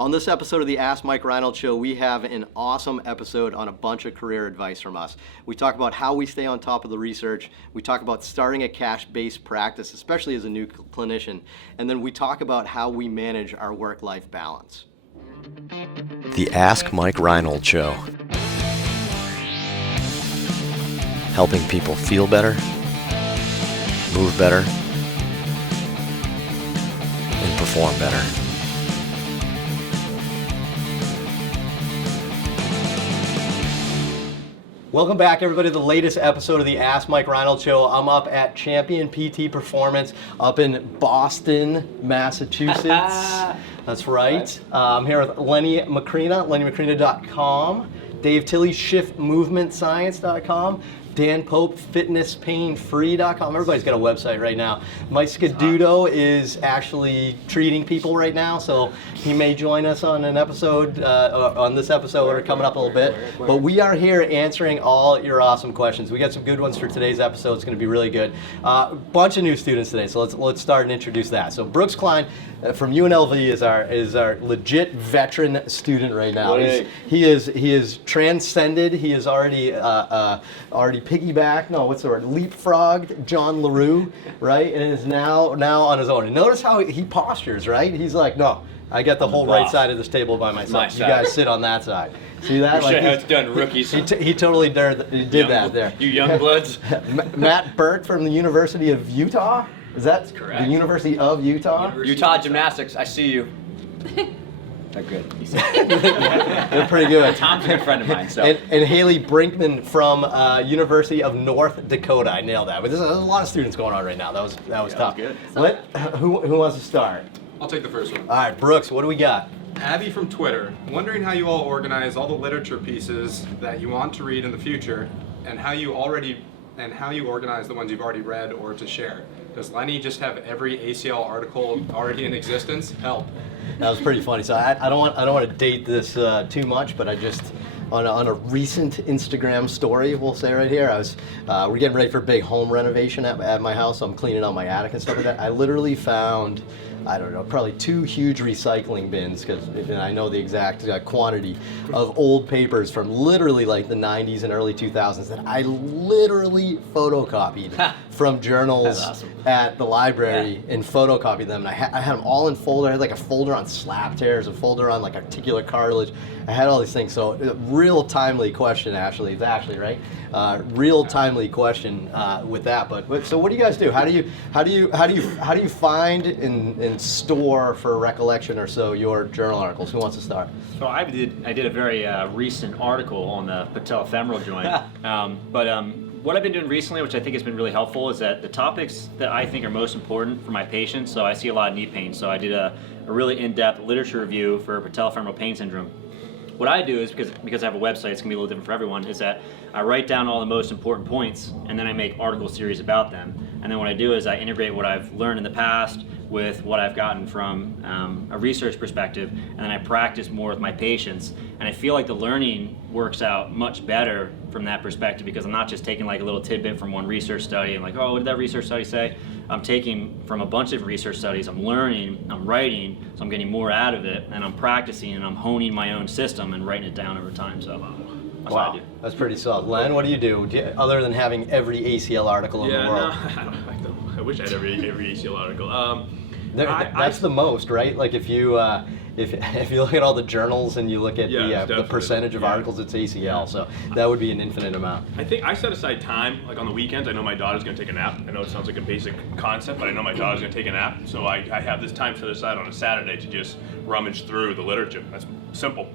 On this episode of the Ask Mike Reinold Show, we have an awesome episode on a bunch of career advice from us. We talk about how we stay on top of the research. We talk about starting a cash-based practice, especially as a new clinician. And then we talk about how we manage our work-life balance. The Ask Mike Reinold Show. Helping people feel better, move better, and perform better. Welcome back, everybody, to the latest episode of the Ask Mike Reinold Show. I'm up at Champion PT Performance up in Boston, Massachusetts. That's right. I'm here with Lenny Macrina, lennymacrina.com, Dave Tilley, shiftmovementscience.com, Dan Pope, fitnesspainfree.com. Everybody's got a website right now. Mike Scaduto is actually treating people right now, so he may join us on an episode, on this episode or coming up a little bit. But we are here answering all your awesome questions. We got some good ones for today's episode. It's going to be really good. Bunch of new students today, so let's start and introduce that. So Brooks Klein from UNLV is our legit veteran student right now. He is transcended. He is already piggybacked, no, what's the word, leapfrogged John LaRue, right? And is now on his own. And notice how he postures, right? He's like, no, I got the whole right side of this table by myself. You guys sit on that side. See that? Like, how it's done, rookies. He totally did that there. You young bloods. Matt Burt from the University of Utah. Is that correct? The University of Utah? Utah Gymnastics, I see you. They're good. They're pretty good. Tom's a good friend of mine. So. And Haley Brinkman from University of North Dakota. I nailed that. But there's a lot of students going on right now. That was tough. Good. Who wants to start? I'll take the first one. All right, Brooks, what do we got? Abby from Twitter, wondering how you all organize all the literature pieces that you want to read in the future, and how you organize the ones you've already read or to share. Does Lenny just have every ACL article already in existence? Help. That was pretty funny. So I don't want to date this too much, but I just on a recent Instagram story, we'll say right here, we're getting ready for a big home renovation at my house. So I'm cleaning out my attic and stuff like that. I literally found, I don't know, probably 2 huge recycling bins, and I know the exact quantity of old papers from literally like the 90s and early 2000s that I literally photocopied from journals at the library and photocopied them. And I had them all in folder. I had like a folder on slap tears, a folder on like articular cartilage. I had all these things. So real timely question, Ashley. It's Ashley, right? Real timely question with that. But so what do you guys do? How do you find and store for recollection or so your journal articles? Who wants to start? So I did a very recent article on the patellofemoral joint. What I've been doing recently, which I think has been really helpful, is that the topics that I think are most important for my patients. So I see a lot of knee pain. So I did a really in-depth literature review for patellofemoral pain syndrome. What I do is, because I have a website, it's going to be a little different for everyone, is that I write down all the most important points, and then I make article series about them. And then what I do is I integrate what I've learned in the past with what I've gotten from a research perspective, and then I practice more with my patients. And I feel like the learning works out much better from that perspective, because I'm not just taking like a little tidbit from one research study and like, oh, what did that research study say? I'm taking from a bunch of research studies, I'm learning, I'm writing, so I'm getting more out of it, and I'm practicing and I'm honing my own system and writing it down over time. So that's what I do. That's pretty solid. Len, what do you do other than having every ACL article in the world? No, I don't like them. I wish I had every ACL article. That's the most, right? Like if you look at all the journals and you look at the percentage of articles, it's ACL. So that would be an infinite amount. I think I set aside time, like on the weekends. I know my daughter's going to take a nap. I know it sounds like a basic concept, but I know my daughter's going to take a nap. So I have this time set aside on a Saturday to just rummage through the literature. That's simple.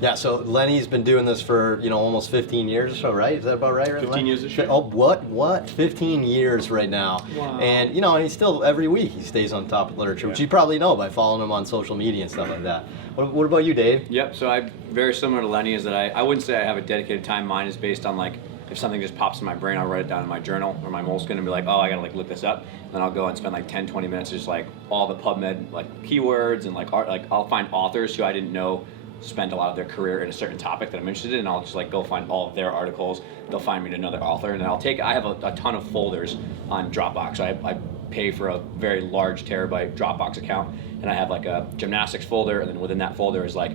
Yeah, so Lenny's been doing this for, almost 15 years or so, right? Is that about right? 15 years this year. Oh, what? 15 years right now. Wow. And, and he still, every week, he stays on top of literature, which you probably know by following him on social media and stuff like that. What about you, Dave? Yep, so I'm very similar to Lenny, is that I wouldn't say I have a dedicated time. Mine is based on like, if something just pops in my brain, I'll write it down in my journal or my moleskin and be like, oh, I gotta like look this up. Then I'll go and spend like 10, 20 minutes just like all the PubMed like keywords and like art, like I'll find authors who I didn't know spent a lot of their career in a certain topic that I'm interested in, and I'll just like go find all of their articles. They'll find me another author, and then I have a ton of folders on Dropbox. So I pay for a very large terabyte Dropbox account, and I have like a gymnastics folder, and then within that folder is like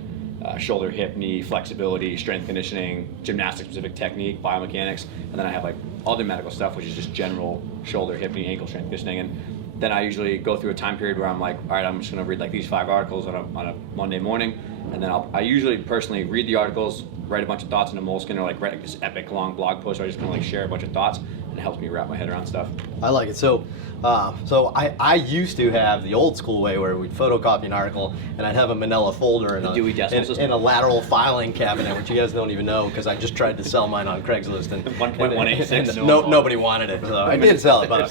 shoulder, hip, knee, flexibility, strength conditioning, gymnastic specific technique, biomechanics, and then I have like other medical stuff, which is just general shoulder, hip, knee, ankle strength conditioning. And then I usually go through a time period where I'm like, all right, I'm just gonna read like these 5 articles on a Monday morning, and then I usually personally read the articles, write a bunch of thoughts in a moleskin, or like write like this epic long blog post where I just kind of like share a bunch of thoughts, and it helps me wrap my head around stuff. I like it. So I used to have the old school way where we'd photocopy an article and I'd have a manila folder and Dewey Decimal System. in a lateral filing cabinet, which you guys don't even know because I just tried to sell mine on Craigslist and 1.186. nobody wanted it. So I did sell it, but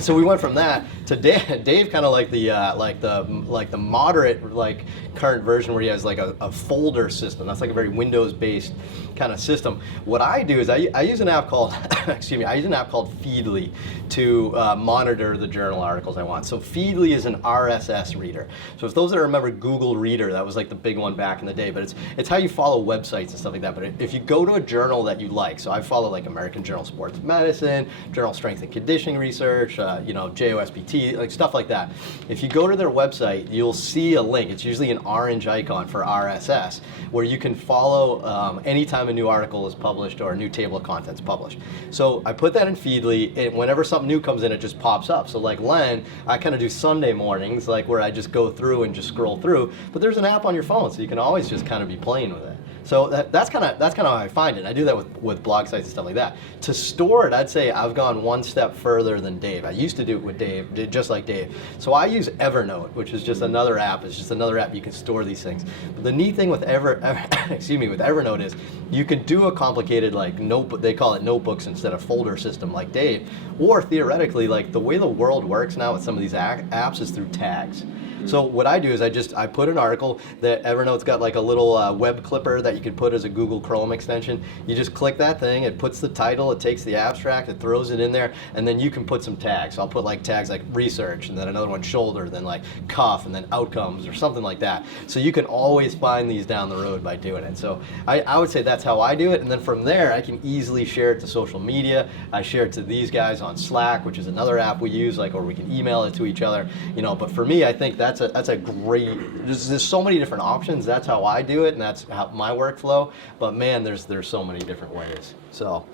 so we went from that to Dave kind of like the moderate like current version where he has like a folder system. That's like a very Windows-based kind of system. What I do is I use an app called Feedly to monitor the journal articles I want. So Feedly is an RSS reader. So if those that remember Google Reader, that was like the big one back in the day, but it's how you follow websites and stuff like that. But if you go to a journal that you like, so I follow like American Journal of Sports Medicine, Journal of Strength and Conditioning Research, JOSPT, like stuff like that. If you go to their website, you'll see a link. It's usually an orange icon for RSS, where you can follow anytime a new article is published or a new table of contents published. So I put that in Feedly, and whenever something new comes in, it just pops up. So like Len, I kind of do Sunday mornings, like where I just go through and just scroll through, but there's an app on your phone, so you can always just kind of be playing with it. So that's kind of how I find it. I do that with blog sites and stuff like that. To store it, I'd say I've gone one step further than Dave. I used to do it with Dave, just like Dave. So I use Evernote, which is just another app. It's just another app you can store these things. But the neat thing with with Evernote is you can do a complicated like notebook. They call it notebooks instead of folder system like Dave. Or theoretically, like the way the world works now with some of these apps is through tags. So what I do is I put an article that Evernote's got like a little web clipper that you can put as a Google Chrome extension. You just click that thing, it puts the title, it takes the abstract, it throws it in there, and then you can put some tags. So I'll put like tags like research, and then another one shoulder, then like cuff, and then outcomes or something like that. So you can always find these down the road by doing it. So I would say that's how I do it, and then from there I can easily share it to social media. I share it to these guys on Slack, which is another app we use, like, or we can email it to each other. But for me, I think that's a great. There's so many different options. That's how I do it, and that's how my workflow. But man, there's so many different ways. So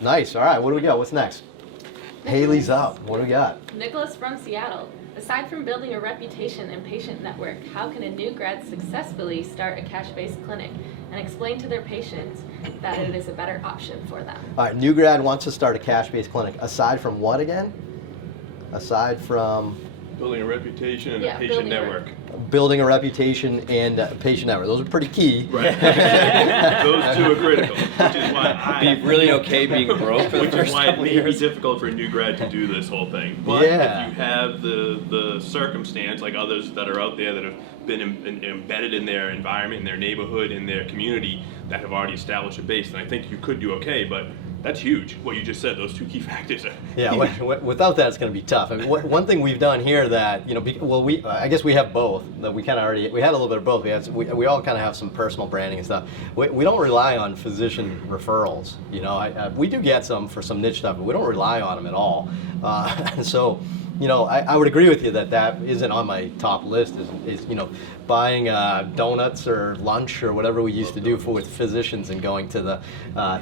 nice. All right, what do we got? What's next? Haley's up. What do we got? Nicholas from Seattle. Aside from building a reputation and patient network, how can a new grad successfully start a cash-based clinic and explain to their patients that it is a better option for them? All right, new grad wants to start a cash-based clinic. Aside from what again? Aside from Building a reputation and a patient network. Building a reputation and a patient network. Those are pretty key. Right. Those two are critical, which is why Be really okay being broke for the which is first why it couple may be years. difficult for a new grad to do this whole thing. But Yeah. if you have the circumstance, like others that are out there that have been embedded in their environment, in their neighborhood, in their community, that have already established a base, then I think you could do okay. But that's huge. What you just said, those two key factors are. Yeah, without that, it's going to be tough. I mean, one thing we've done here that I guess we have both. That we kind of we had a little bit of both. We all kind of have some personal branding and stuff. We don't rely on physician referrals. We do get some for some niche stuff, but we don't rely on them at all. So. I would agree with you that isn't on my top list. Is buying donuts or lunch or whatever we used to do with physicians and going to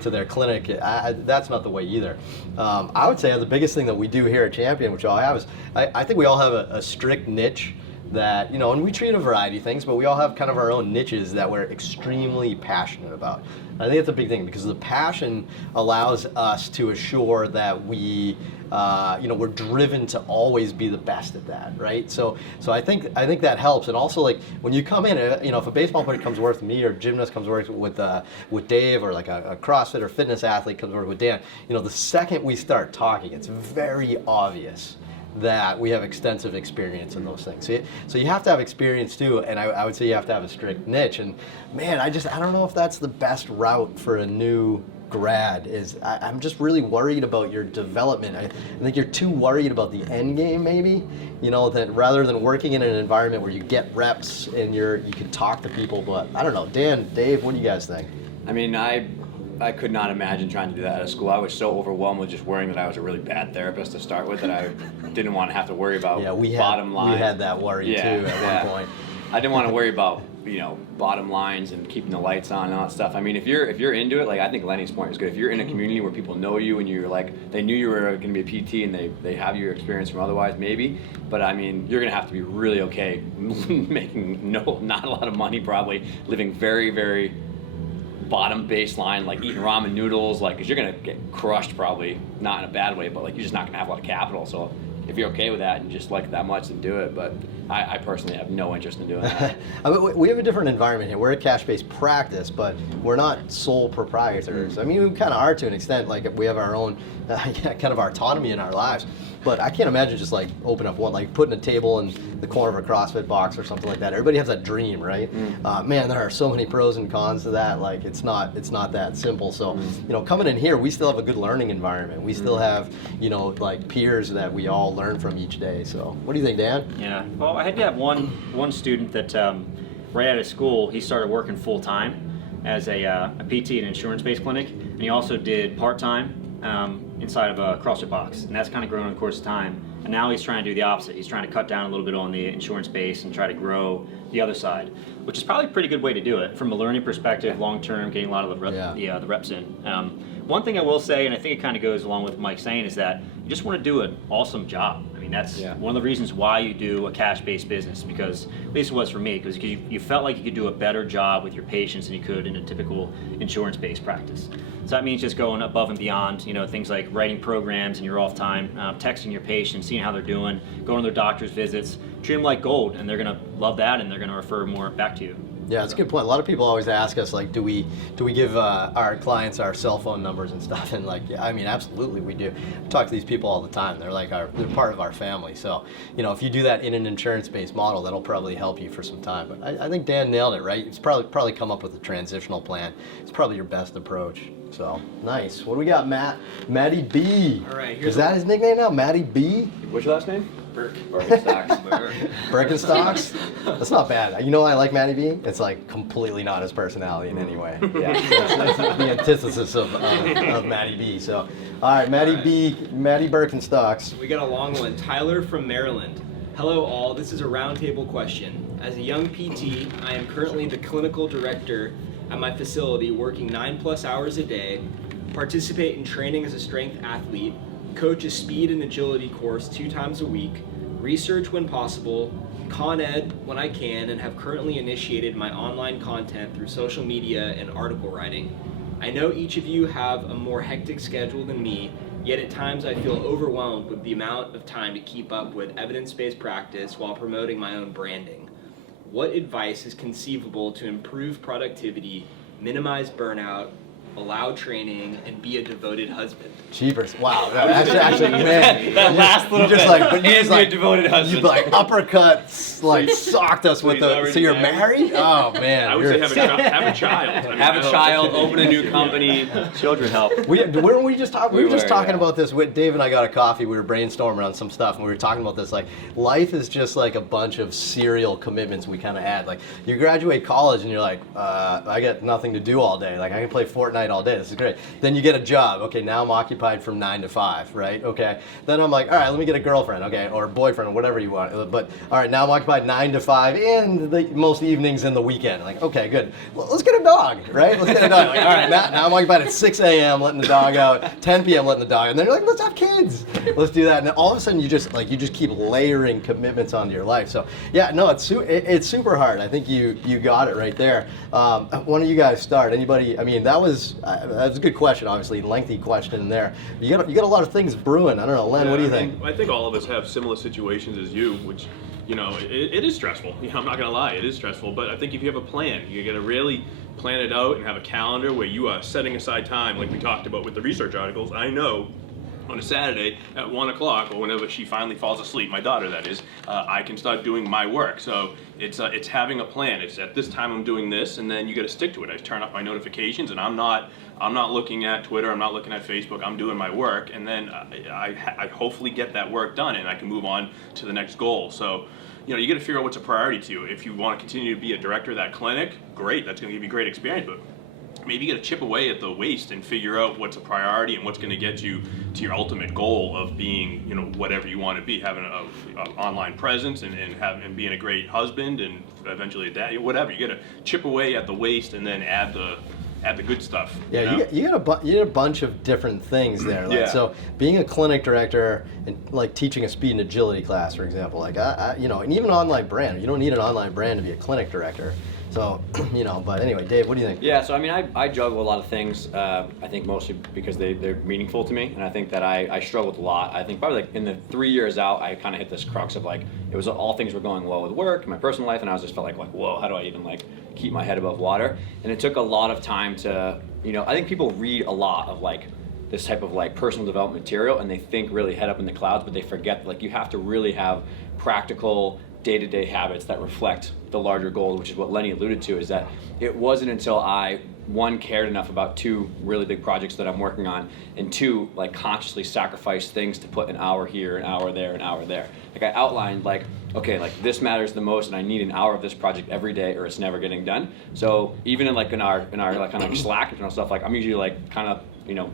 their clinic. That's not the way either. I would say the biggest thing that we do here at Champion, which I have, is I think we all have a strict niche that, and we treat a variety of things, but we all have kind of our own niches that we're extremely passionate about. I think that's a big thing because the passion allows us to assure that we're driven to always be the best at that, right? So I think that helps. And also, like, when you come in, if a baseball player comes work with me, or a gymnast comes work with Dave, or like a CrossFit or fitness athlete comes work with Dan, the second we start talking, it's very obvious that we have extensive experience in those things. So you have to have experience too, and I would say you have to have a strict niche. And man, I don't know if that's the best route for a new grad. I'm just really worried about your development. I think you're too worried about the end game, maybe. That rather than working in an environment where you get reps and you can talk to people. But I don't know, Dan, Dave, what do you guys think? I mean, I could not imagine trying to do that out of school. I was so overwhelmed with just worrying that I was a really bad therapist to start with that I didn't want to have to worry about bottom line. We had that worry too at one point. I didn't want to worry about, bottom lines and keeping the lights on and all that stuff. I mean, if you're into it, like I think Lenny's point is good. If you're in a community where people know you and you're like, they knew you were going to be a PT and they have your experience from otherwise, maybe. But I mean, you're going to have to be really okay making not a lot of money probably, living very, very bottom baseline, like eating ramen noodles, like, because you're going to get crushed probably, not in a bad way, but like you're just not going to have a lot of capital. So if you're okay with that and just like that much, then do it. But I personally have no interest in doing that. I mean, we have a different environment here. We're a cash-based practice, but we're not sole proprietors. I mean, we kind of are to an extent. Like we have our own kind of our autonomy in our lives. But I can't imagine just like open up one, like putting a table in the corner of a CrossFit box or something like that. Everybody has that dream, right? Man, there are so many pros and cons to that. Like it's not that simple. So coming in here, we still have a good learning environment. We still have like peers that we all learn from each day. So what do you think, Dan? Yeah. Well, I had to have one student that right out of school he started working full time as a PT in an insurance-based clinic, and he also did part-time inside of a CrossFit box, and that's kind of grown in the course of time. And now he's trying to do the opposite. He's trying to cut down a little bit on the insurance base and try to grow the other side, which is probably a pretty good way to do it from a learning perspective, long term, getting a lot of the reps in. One thing I will say, and I think it kind of goes along with Mike saying, is that you just want to do an awesome job. I mean, that's one of the reasons why you do a cash-based business, because at least it was for me, because you felt like you could do a better job with your patients than you could in a typical insurance-based practice. So that means just going above and beyond, things like writing programs in your off time, texting your patients, seeing how they're doing, going to their doctor's visits, treat them like gold, and they're going to love that, and they're going to refer more back to you. Yeah, it's a good point. A lot of people always ask us, like, do we give our clients our cell phone numbers and stuff? And like, I mean, absolutely we do. I talk to these people all the time. They're like they're part of our family. So, if you do that in an insurance-based model, that'll probably help you for some time. But I think Dan nailed it, right? It's probably come up with a transitional plan. It's probably your best approach. So nice. What do we got, Matt? Matty B. All right. Is that his nickname now, Matty B? What's your last name? Birkenstocks. Birkenstocks? That's not bad. You know why I like Matty B? It's like completely not his personality in any way. Yeah, that's the antithesis of Matty B. So, all right, Matty B, Matty Birkenstocks. We got a long one. Tyler from Maryland. Hello all, this is a roundtable question. As a young PT, I am currently the clinical director at my facility working 9+ hours a day, participate in training as a strength athlete, coach a speed and agility course 2 times a week, research when possible, con ed when I can, and have currently initiated my online content through social media and article writing. I know each of you have a more hectic schedule than me, yet at times I feel overwhelmed with the amount of time to keep up with evidence-based practice while promoting my own branding. What advice is conceivable to improve productivity, minimize burnout, allow training, and be a devoted husband? Jeepers! Wow, no, actually, man, that last little just bit. like, but you And just be a like devoted husband. You like uppercuts, like socked us with he's the. already So you're married? married? Oh man, I would say have a child. I mean, Have a I don't- child, open a new company, children help. Weren't we just talking? We were just were, talking yeah. about this. Dave and I got a coffee. We were brainstorming on some stuff, and we were talking about this. Like, life is just like a bunch of serial commitments we kind of add. Like, you graduate college, and you're like, I got nothing to do all day. Like, I can play Fortnite all day. This is great. Then you get a job. Okay, now I'm occupied from 9 to 5, right? Okay. Then I'm like, all right, let me get a girlfriend, okay, or a boyfriend, or whatever you want. But all right, now I'm occupied 9 to 5, and most evenings and the weekend. Like, okay, good. Well, let's get a dog, right? Let's get a dog. Like, all right, now I'm occupied at 6 a.m. letting the dog out, 10 p.m. letting the dog out, and then you're like, let's have kids. Let's do that. And then all of a sudden, you just keep layering commitments onto your life. So yeah, no, it's super hard. I think you got it right there. One of you guys start. Anybody? I mean, that was a good question. Obviously, lengthy question in there. You got a lot of things brewing. I don't know, Len. What do you think? I think all of us have similar situations as you, which, it is stressful. I'm not gonna lie, it is stressful. But I think if you have a plan, you gotta really plan it out and have a calendar where you are setting aside time, like we talked about with the research articles. I know on a Saturday at 1 o'clock, or whenever she finally falls asleep, my daughter that is, I can start doing my work. So it's having a plan. It's at this time I'm doing this, and then you got to stick to it. I turn off my notifications, and I'm not looking at Twitter, I'm not looking at Facebook, I'm doing my work, and then I hopefully get that work done, and I can move on to the next goal. So, you got to figure out what's a priority to you. If you want to continue to be a director of that clinic, great, that's going to give you great experience, but maybe you got to chip away at the waste and figure out what's a priority and what's going to get you to your ultimate goal of being, whatever you want to be, having a online presence and being a great husband and eventually a dad, whatever. You got to chip away at the waste and then add the good stuff. Yeah, you got a bunch of different things there. Like, so being a clinic director and like teaching a speed and agility class, for example, like and even online brand. You don't need an online brand to be a clinic director. So, but anyway, Dave, what do you think? Yeah, so I mean, I juggle a lot of things. I think mostly because they're meaningful to me, and I think that I struggled a lot. I think probably like in the 3 years out, I kind of hit this crux of like, it was all things were going well with work and my personal life, and I was just felt like, whoa, how do I even like keep my head above water? And it took a lot of time to, I think people read a lot of like this type of like personal development material, and they think really head up in the clouds, but they forget that like you have to really have practical day-to-day habits that reflect the larger goal, which is what Lenny alluded to, is that it wasn't until I, one, cared enough about 2 really big projects that I'm working on, and 2, like consciously sacrificed things to put an hour here, an hour there, an hour there. Like I outlined like, okay, like this matters the most and I need an hour of this project every day or it's never getting done. So even in our like kind of Slack and stuff, like I'm usually like kind of,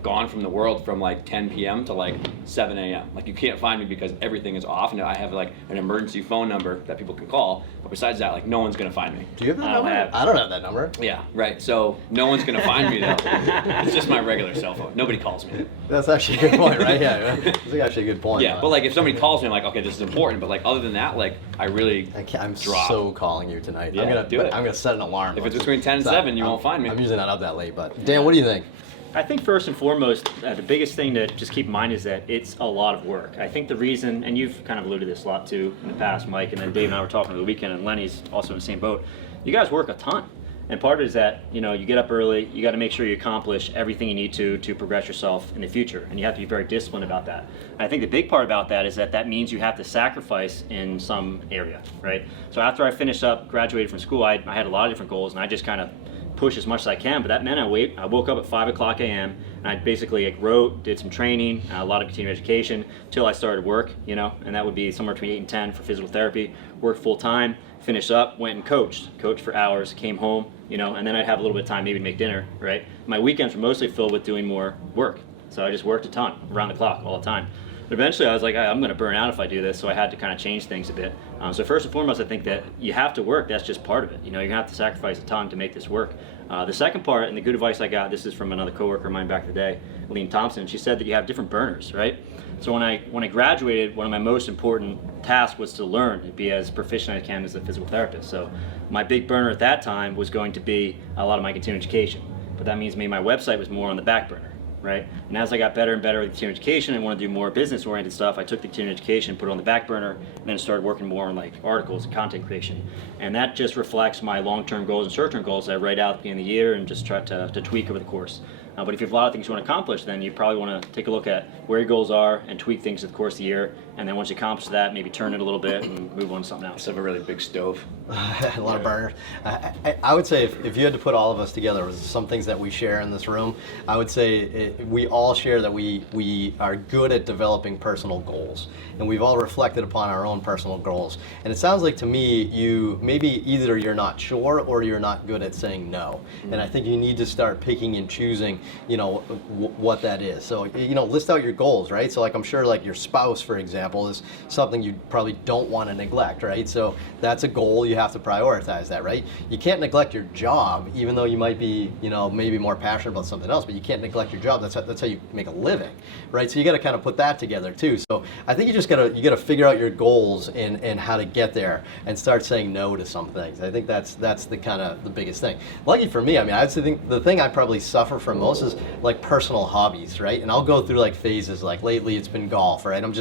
gone from the world from like 10 p.m. to like 7 a.m. Like you can't find me because everything is off, and I have like an emergency phone number that people can call. But besides that, like no one's gonna find me. Do you have that number? I don't have that number. Yeah, right. So no one's gonna find me though. It's just my regular cell phone. Nobody calls me. That's actually a good point, right? Yeah, that's actually a good point. Yeah, but like if somebody calls me, I'm like, okay, this is important. But like other than that, like I'm drop. so calling you tonight. Yeah, I'm gonna set an alarm. If it's between 10 and 7, you won't find me. I'm usually not up that late, but Dan, what do you think? I think first and foremost, the biggest thing to just keep in mind is that it's a lot of work. I think the reason, and you've kind of alluded to this a lot too in the past, Mike, and then Dave and I were talking over the weekend, and Lenny's also in the same boat. You guys work a ton. And part of it is that, you get up early, you got to make sure you accomplish everything you need to progress yourself in the future. And you have to be very disciplined about that. And I think the big part about that is that means you have to sacrifice in some area, right? So after I finished up, graduated from school, I had a lot of different goals, and I just kind of push as much as I can, but that meant I woke up at 5 o'clock a.m. and I basically wrote, did some training, a lot of continuing education till I started work, and that would be somewhere between 8 and 10 for physical therapy, worked full time, finished up, went and coached for hours, came home, and then I'd have a little bit of time maybe to make dinner, right? My weekends were mostly filled with doing more work, so I just worked a ton, around the clock, all the time. But eventually I was like, I'm going to burn out if I do this, so I had to kind of change things a bit. So first and foremost, I think that you have to work. That's just part of it. You're going to have to sacrifice a ton to make this work. The second part, and the good advice I got, this is from another coworker of mine back in the day, Lean Thompson. She said that you have different burners, right? So when I graduated, one of my most important tasks was to learn and be as proficient as I can as a physical therapist. So my big burner at that time was going to be a lot of my continuing education. But that means maybe my website was more on the back burner. Right? And as I got better and better with continuing education and wanted to do more business-oriented stuff, I took the continuing education, put it on the back burner, and then started working more on like articles and content creation. And that just reflects my long-term goals and short-term goals that I write out at the beginning of the year and just try to tweak over the course. But if you have a lot of things you want to accomplish, then you probably want to take a look at where your goals are and tweak things at the course of the year. And then once you accomplish that, maybe turn it a little bit and move on to something else. Just have a really big stove. A lot of burners. I would say if you had to put all of us together, some things that we share in this room, I would say we all share that we are good at developing personal goals. And we've all reflected upon our own personal goals. And it sounds like to me, you maybe either you're not sure or you're not good at saying no. And I think you need to start picking and choosing, what that is. So, list out your goals, right? So like I'm sure like your spouse, for example, is something you probably don't want to neglect, right? So that's a goal, you have to prioritize that, right? You can't neglect your job, even though you might be, maybe more passionate about something else, but you can't neglect your job. That's how you make a living, right? So you got to kind of put that together too. So I think you gotta figure out your goals and how to get there and start saying no to some things. I think that's the kind of the biggest thing. Lucky for me, I'd say the thing I probably suffer from most is like personal hobbies, right? And I'll go through like phases. Like lately it's been golf, right? I'm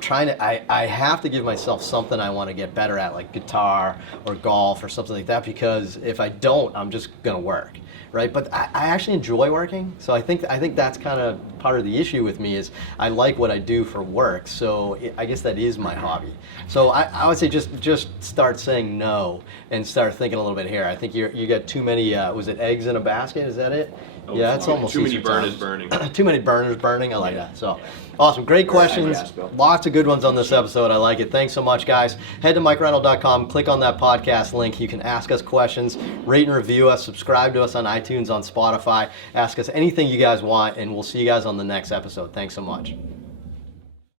trying to, I have to give myself something I want to get better at, like guitar or golf or something like that, because if I don't, I'm just gonna work, right? But I actually enjoy working, so I think that's kind of part of the issue with me is I like what I do for work, so I guess that is my hobby. So I would say just start saying no and start thinking a little bit here. I think you got too many, was it eggs in a basket? Is that it? Yeah, it's almost Too many Easter burners time. burning. Too many burners burning. I like that. So awesome. Great questions. Yes, Bill. Lots of good ones on this episode. I like it. Thanks so much, guys. Head to MikeReinold.com. Click on that podcast link. You can ask us questions, rate and review us, subscribe to us on iTunes, on Spotify. Ask us anything you guys want, and we'll see you guys on the next episode. Thanks so much.